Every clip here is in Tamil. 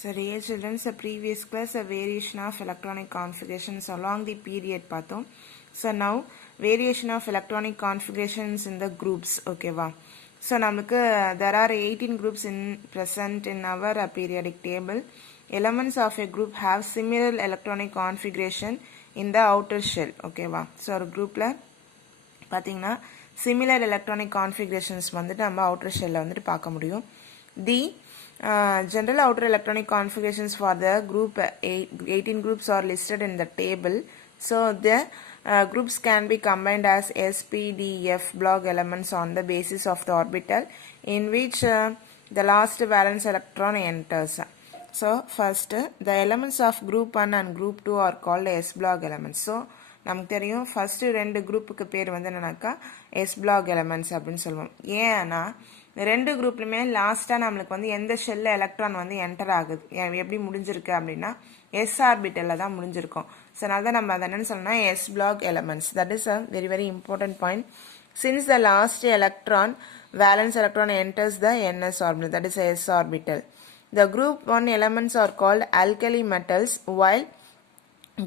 So dear children, the previous class a variation of electronic configurations along the period பார்த்தோம். So now variation of electronic configurations in the groups. Okay வா. So நமக்கு there are 18 groups in present in our periodic table. Elements of a group have similar electronic configuration in the outer shell. Okay வா. So ஒரு groupல பார்த்தீங்கன்னா similar electronic configurations வந்துட்டு நம்ம outer shell வந்துட்டு பார்க்க முடியும். The general outer electronic configurations for the group 18 groups are listed in the table. So the groups can be combined as S, P, D, F block elements on the basis of the orbital in which the last valence electron enters. So first the elements of group 1 and group 2 are called S block elements. So நமக்கு தெரியும் ஃபர்ஸ்ட் ரெண்டு குரூப்புக்கு பேர் வந்து என்னன்னாக்கா எஸ் பிளாக் எலமெண்ட்ஸ் அப்படின்னு சொல்லுவோம். ஏன்னா ரெண்டு குரூப்லையுமே லாஸ்ட்டாக நம்மளுக்கு வந்து எந்த ஷெல்ல எலக்ட்ரான் வந்து என்டர் ஆகுது எப்படி முடிஞ்சிருக்கு அப்படின்னா எஸ் ஆர்பிட்டலில் தான் முடிஞ்சிருக்கும். ஸோ அதனால தான் நம்ம அதை என்னன்னு சொல்லணும்னா s block elements. That is a very very important point. Since the last electron valence electron enters the ns orbital, that is s orbital. The group 1 elements are called alkali metals while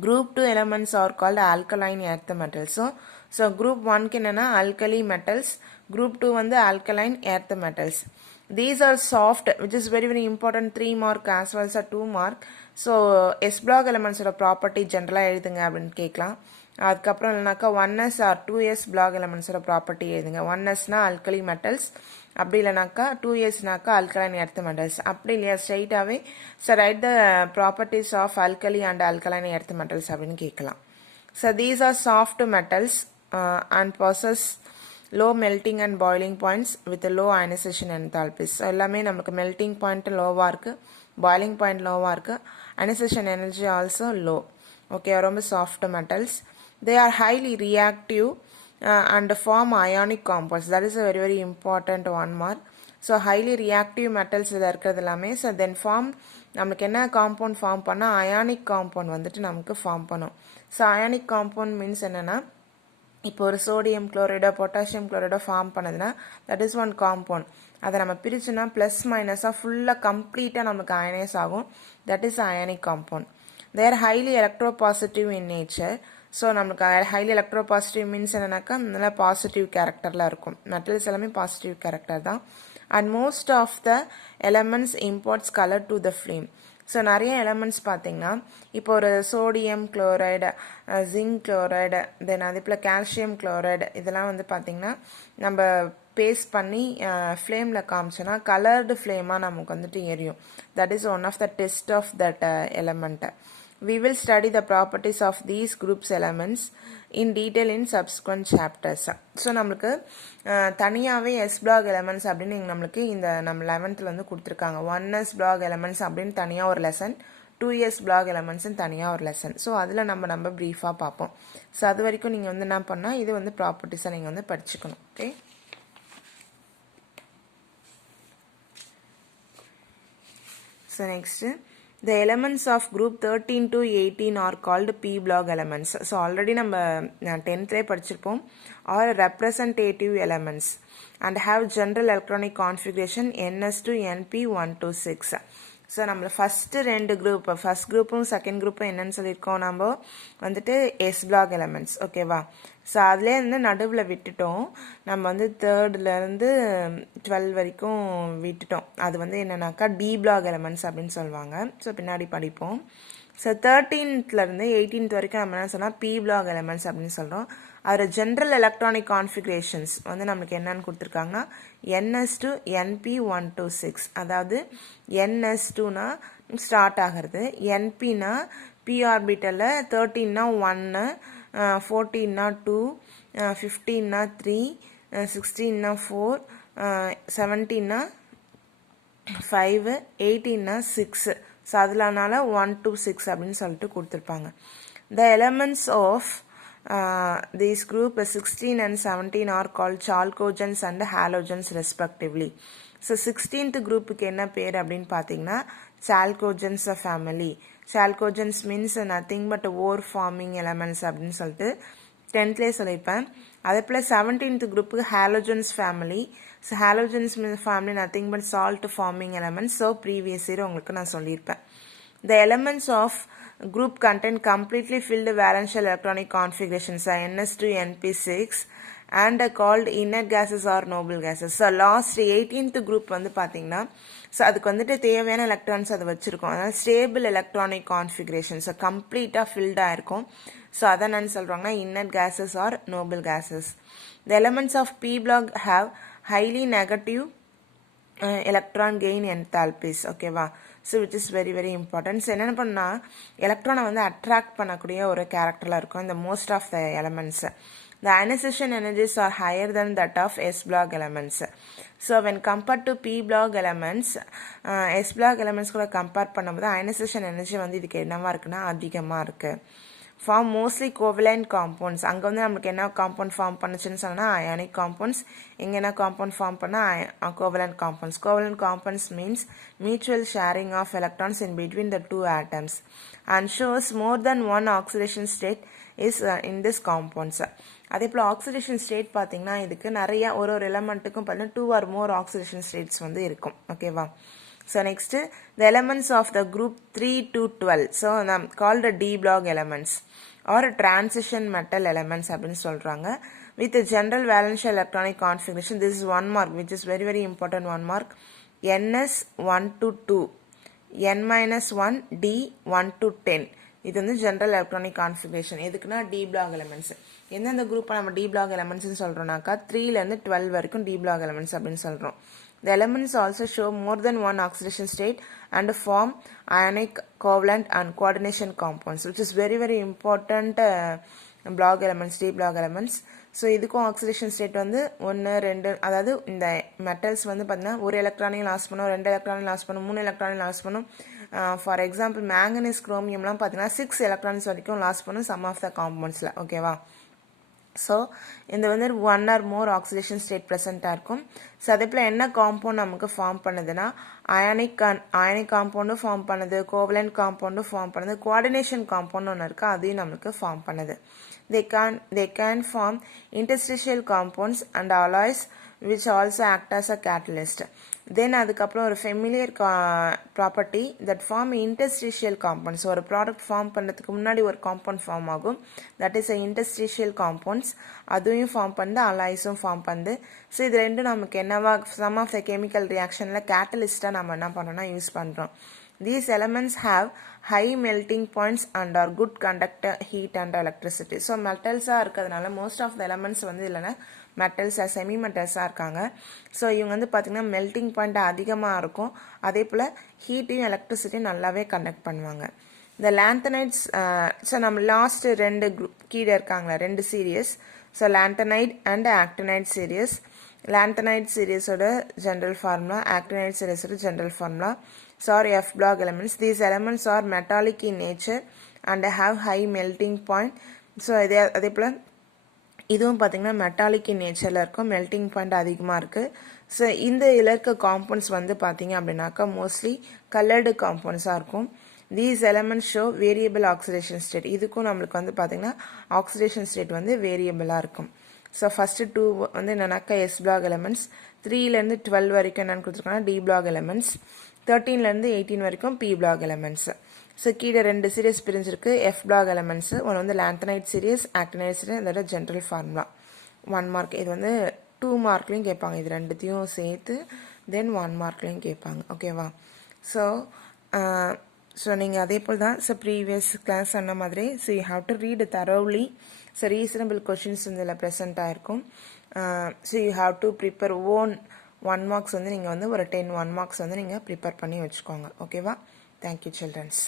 group 2 elements are called alkaline earth metals. So group 1 க்கு என்னன்னா alkali metals, group 2 வந்து alkaline earth metals. These are soft, which is very very important, 3 mark as well as 2 mark. So s block elements ஓட property generally எழுதுங்க அப்படின்னு கேட்கலாம். அதுக்கப்புறம் இல்லைனாக்கா 1s or 2s block elements ஓட property எழுதுங்க. 1sனா alkali metals, அப்படி இல்லைனாக்கா 2sனாக்கா alkaline earth metals. அப்படி இல்லையா ஸ்ட்ரைட்டாகவே so write the properties of alkali and alkaline earth metals அப்படின்னு கேட்கலாம். So these are soft metals and possess low melting and boiling points with low ionization enthalpies. So எல்லாமே நமக்கு melting point லோவாக இருக்குது, boiling point லோவாக இருக்குது, ionization energy also low. Okay, ரொம்ப soft metals. They are highly reactive and form ionic compounds. That is a very very important one more. So highly reactive metals இதில் இருக்கிறது எல்லாமே ஸோ தென் ஃபார்ம் நமக்கு என்ன காம்பவுண்ட் ஃபார்ம் பண்ணால் அயானிக் காம்பவுண்ட் வந்துட்டு நமக்கு ஃபார்ம் பண்ணும். ஸோ அயானிக் காம்பவுண்ட் மீன்ஸ் என்னென்னா இப்போ ஒரு சோடியம் குளோரைடோ பொட்டாசியம் குளோரைடோ ஃபார்ம் பண்ணுதுன்னா தட் இஸ் ஒன் காம்பவுண்ட். அதை நம்ம பிரிச்சுன்னா ப்ளஸ் மைனஸாக ஃபுல்லாக கம்ப்ளீட்டாக நமக்கு அயனைஸ் ஆகும். That is ionic compound. They are highly electropositive in nature. So நமக்கு ஹைலி எலக்ட்ரோபாசிட்டிவ் மீன்ஸ் என்னன்னாக்கா நல்லா பாசிட்டிவ் கேரக்டரில் இருக்கும். மெட்டல்ஸ் எல்லாமே பாசிட்டிவ் கேரக்டர் தான். And most of the elements imports colour to the flame. So நிறைய எலமெண்ட்ஸ் பார்த்தீங்கன்னா இப்போ ஒரு sodium chloride, zinc chloride, then அதே போல் கால்சியம் குளோரைடு இதெல்லாம் வந்து பார்த்தீங்கன்னா நம்ம பேஸ்ட் பண்ணி ஃப்ளேமில் காமிச்சோன்னா கலர்டு ஃப்ளேமாக நமக்கு வந்துட்டு எரியும். That is one of the test of that எலமெண்ட்டை. We will study the properties of these groups elements in detail in subsequent chapters. So நம்மளுக்கு தனியாகவே எஸ் பிளாக் எலமெண்ட்ஸ் அப்படின்னு நம்மளுக்கு இந்த நம்ம 11th வந்து கொடுத்துருக்காங்க. 1s பிளாக் எலமெண்ட்ஸ் அப்படின்னு தனியாக ஒரு லெசன், 2s பிளாக் எலமெண்ட்ஸ்ன்னு தனியாக ஒரு லெசன். ஸோ அதில் நம்ம ப்ரீஃபாக பார்ப்போம். ஸோ அது வரைக்கும் நீங்கள் வந்து என்ன பண்ணால் இது வந்து ப்ராப்பர்ட்டிஸை நீங்கள் வந்து படிச்சுக்கணும். Okay, so next the elements of group 13 to 18 are called P block elements. So already நம்ம 10th படிச்சிருப்போம். Are representative elements and have general electronic configuration ns to np126. So நம்மள ஃபஸ்ட்டு ரெண்டு குரூப், ஃபஸ்ட் குரூப்பும் செகண்ட் குரூப்பும் என்னன்னு சொல்லியிருக்கோம் நம்ம வந்துட்டு எஸ் பிளாக் எலமெண்ட்ஸ். ஓகேவா. ஸோ அதுலேயே வந்து நடுவில் விட்டுட்டோம். நம்ம வந்து 3rd-லேருந்து 12 வரைக்கும் விட்டுட்டோம். அது வந்து என்னன்னாக்கா டி பிளாக் எலமெண்ட்ஸ் அப்படின்னு சொல்லுவாங்க. ஸோ பின்னாடி படிப்போம். ஸோ 13th-லேருந்து 18th வரைக்கும் நம்ம என்ன சொன்னால் பி பிளாக் எலமெண்ட்ஸ் அப்படின்னு சொல்கிறோம். அதில் ஜென்ரல் எலக்ட்ரானிக் கான்ஃபிகரேஷன்ஸ் வந்து நம்மளுக்கு என்னன்னு கொடுத்துருக்காங்கன்னா ns to np126. அதாவது ns2னா ஸ்டார்ட் ஆகிறது, npனா p ஆர்பிட்டலில், 13னா 1, 14னா 2, 15னா 3, 16னா 4, 17னா 5, 18னா 6. ஸோ அதில்னால 1 to 6 அப்படின்னு சொல்லிட்டு கொடுத்துருப்பாங்க. The elements of these group 16 and 17 are called chalcogens and halogens respectively. So 16th குரூப்புக்கு என்ன பேர் அப்படின்னு பார்த்தீங்கன்னா chalcogens family. Chalcogens means nothing but ore forming elements அப்படின்னு சொல்லிட்டு 10th சொல்லியிருப்பேன். அதே போல் 17th குரூப்புக்கு halogens family. So halogens family nothing but salt forming elements. So previous year உங்களுக்கு நான் சொல்லியிருப்பேன். The elements of group contain completely filled valence electronic configurations are NS2, NP6 and are called inert gases or noble gases. So last 18th group வந்து பார்த்தீங்கன்னா ஸோ அதுக்கு வந்துட்டு தேவையான எலக்ட்ரான்ஸ் அதை வச்சுருக்கோம். அதாவது ஸ்டேபிள் எலக்ட்ரானிக் கான்ஃபிகரேஷன். ஸோ கம்ப்ளீட்டாக ஃபில்டாக இருக்கும். ஸோ அதை என்னன்னு சொல்கிறாங்கன்னா inert gases or noble gases. The elements of P block have highly negative electron gain enthalpies. ஓகேவா? So which is very very important. So என்னென்ன பண்ணால் எலக்ட்ரானை வந்து அட்ராக்ட் பண்ணக்கூடிய ஒரு கேரக்டரில் இருக்கும் இந்த most of the elements. The ionization energies are higher than that of S block elements. So when compared to P block elements, S block elements கூட கம்பேர் பண்ணும்போது ionization energy வந்து இதுக்கு என்னவா இருக்குன்னா அதிகமாக இருக்குது. Form mostly covalent compounds. அங்கே வந்து நமக்கு என்ன காம்பவுண்ட் ஃபார்ம் பண்ணுச்சுன்னு சொன்னால் அயானிக் காம்பவுண்ட்ஸ். இங்கே என்ன காம்பவுண்ட் ஃபார்ம் பண்ணால் covalent compounds. Covalent compounds means mutual sharing of electrons in between the two atoms and shows more than one oxidation state is in this compounds. அதே போல் ஆக்சிடேஷன் ஸ்டேட் பார்த்தீங்கன்னா இதுக்கு நிறைய ஒரு எலமெண்ட்டுக்கும் பார்த்தீங்கன்னா 2 or more ஆக்சிடேஷன் ஸ்டேட்ஸ் வந்து இருக்கும். ஓகேவா? So next, the elements of the group 3 to 12. So called D block elements or transition metal elements அப்படின்னு சொல்றாங்க. With a general valence electronic configuration, this is one mark which is very very important one mark. NS 1 to 2, N-1, D 1 to 10. இது வந்து ஜென்ரல் எலக்ட்ரானிக் கான்ஃபிகரேஷன். எதுக்குன்னா டி பிளாக் எலமெண்ட்ஸ். எந்தெந்த குரூப்பை நம்ம டி பிளாக் எலமெண்ட்ஸ்னு சொல்கிறோம்னாக்கா 3லேருந்து 12 வரைக்கும் டி பிளாக் எலமெண்ட்ஸ் அப்படின்னு சொல்கிறோம். The elements also show more than one oxidation state and form ionic, covalent and coordination compounds, which is very very important block elements, D block elements. So இதுக்கும் ஆக்சிடேஷன் ஸ்டேட் வந்து 1, 2, அதாவது இந்த மெட்டல்ஸ் வந்து பார்த்தீங்கன்னா ஒரு எலக்ட்ரானையும் லாஸ் பண்ணும், 2 எலக்ட்ரானையும் லாஸ் பண்ணும், 3 எலக்ட்ரானையும் லாஸ் பண்ணும். ஃபார் எக்ஸாம்பிள் மேங்கனீஸ் குரோமியம்லாம் பார்த்தீங்கன்னா 6 எலக்ட்ரான்ஸ் வரைக்கும் லாஸ் பண்ணும் சம் ஆஃப் த காம்பவுண்ட்ஸில். ஓகேவா? ஸோ இந்த வந்து 1 or more ஆக்சிடேஷன் ஸ்டேட் ப்ரெசென்ட்டாக இருக்கும். ஸோ அதே போல் என்ன காம்பவுண்ட் நமக்கு ஃபார்ம் பண்ணுதுன்னா அயானிக் காம்பவுண்டும் ஃபார்ம் பண்ணுது, கோவலண்ட் காம்பவுண்டும் ஃபார்ம் பண்ணுது, கோஆர்டினேஷன் காம்பவுண்ட் ஒன்று இருக்குது அதையும் நமக்கு ஃபார்ம் பண்ணுது. They can form interstitial compounds and alloys which also act as a catalyst. Then அதுக்கப்புறம் ஒரு familiar property that form interstitial compounds. ஒரு ப்ராடக்ட் ஃபார்ம் பண்ணுறதுக்கு முன்னாடி ஒரு காம்பவுண்ட் ஃபார்ம் ஆகும். That is interstitial compounds. அதுவும் ஃபார்ம் பண்ணுது, அலாய்ஸும் ஃபார்ம் பண்ணுது. ஸோ இது ரெண்டும் நமக்கு என்னவா சம் ஆஃப் த கெமிக்கல் ரியாக்ஷனில் கேட்டலிஸ்ட்டாக நம்ம என்ன பண்ணோம்னா யூஸ் பண்ணுறோம். These elements have high melting points and are good conductor heat and electricity. So metals இருக்கிறதுனால most of the elements வந்து இல்லைன்னா மெட்டல்ஸ் செமி மெட்டல்ஸாக இருக்காங்க. ஸோ இவங்க வந்து பார்த்திங்கன்னா மெல்டிங் பாயிண்ட் அதிகமாக இருக்கும். அதே போல் ஹீட்டையும் எலக்ட்ரிசிட்டியும் நல்லாவே கண்டக்ட் பண்ணுவாங்க. இந்த லாந்தனைட்ஸ் ஸோ நம்ம லாஸ்ட் 2 குரூப் கீழே இருக்காங்களா 2 series. So lanthanide and actinide series. Lanthanide சீரியஸோட ஜென்ரல் ஃபார்முலா, ஆக்டினைட் சீரியஸோட general formula. So are F block elements. These elements are metallic in nature and have high melting point. So அதே போல் இதுவும் பார்த்தீங்கன்னா மெட்டாலிக் இன் நேச்சரில் இருக்கும், மெல்டிங் பாயிண்ட் அதிகமாக இருக்குது. ஸோ இந்த இதில் இருக்க காம்பவுண்ட்ஸ் வந்து பார்த்தீங்க அப்படின்னாக்கா மோஸ்ட்லி கலர்டு காம்பவுண்ட்ஸாக இருக்கும். These elements show variable oxidation state. இதுக்கும் நம்மளுக்கு வந்து பார்த்தீங்கன்னா ஆக்சிடேஷன் ஸ்டேட் வந்து வேரியபிளாக இருக்கும். ஸோ ஃபஸ்ட்டு 2 வந்து என்னன்னாக்கா எஸ் பிளாக் எலமெண்ட்ஸ், 3லேருந்து 12 வரைக்கும் என்னென்னு கொடுத்துருக்காங்கன்னா டி பிளாக் எலமெண்ட்ஸ், 13லேருந்து 18 வரைக்கும் பி பிளாக் எலமெண்ட்ஸ். ஸோ கீழே 2 சீரியஸ் பிரிஞ்சிருக்கு எஃப் பிளாக் எலமெண்ட்ஸ். ஒன்று வந்து லாந்தனைட் சீரியஸ், ஆக்டினைட் சீரியஸ். இதோட ஜென்ரல் ஃபார்முலா 1 மார்க். இது வந்து 2 மார்க்லையும் கேட்பாங்க. இது ரெண்டுத்தையும் சேர்த்து தென் 1 மார்க்லையும் கேட்பாங்க. ஓகேவா? ஸோ நீங்கள் அதே போல் தான் ஸோ ப்ரீவியஸ் கிளாஸ் சொன்ன மாதிரி so you have to read thoroughly. So reasonable questions இதில் ப்ரெசென்ட் ஆகிருக்கும். So you have to prepare own 1 marks வந்து நீங்கள் வந்து ஒரு 10 1 மார்க்ஸ் வந்து நீங்கள் ப்ரிப்பேர் பண்ணி வச்சுக்கோங்க. ஓகேவா? Thank you children's.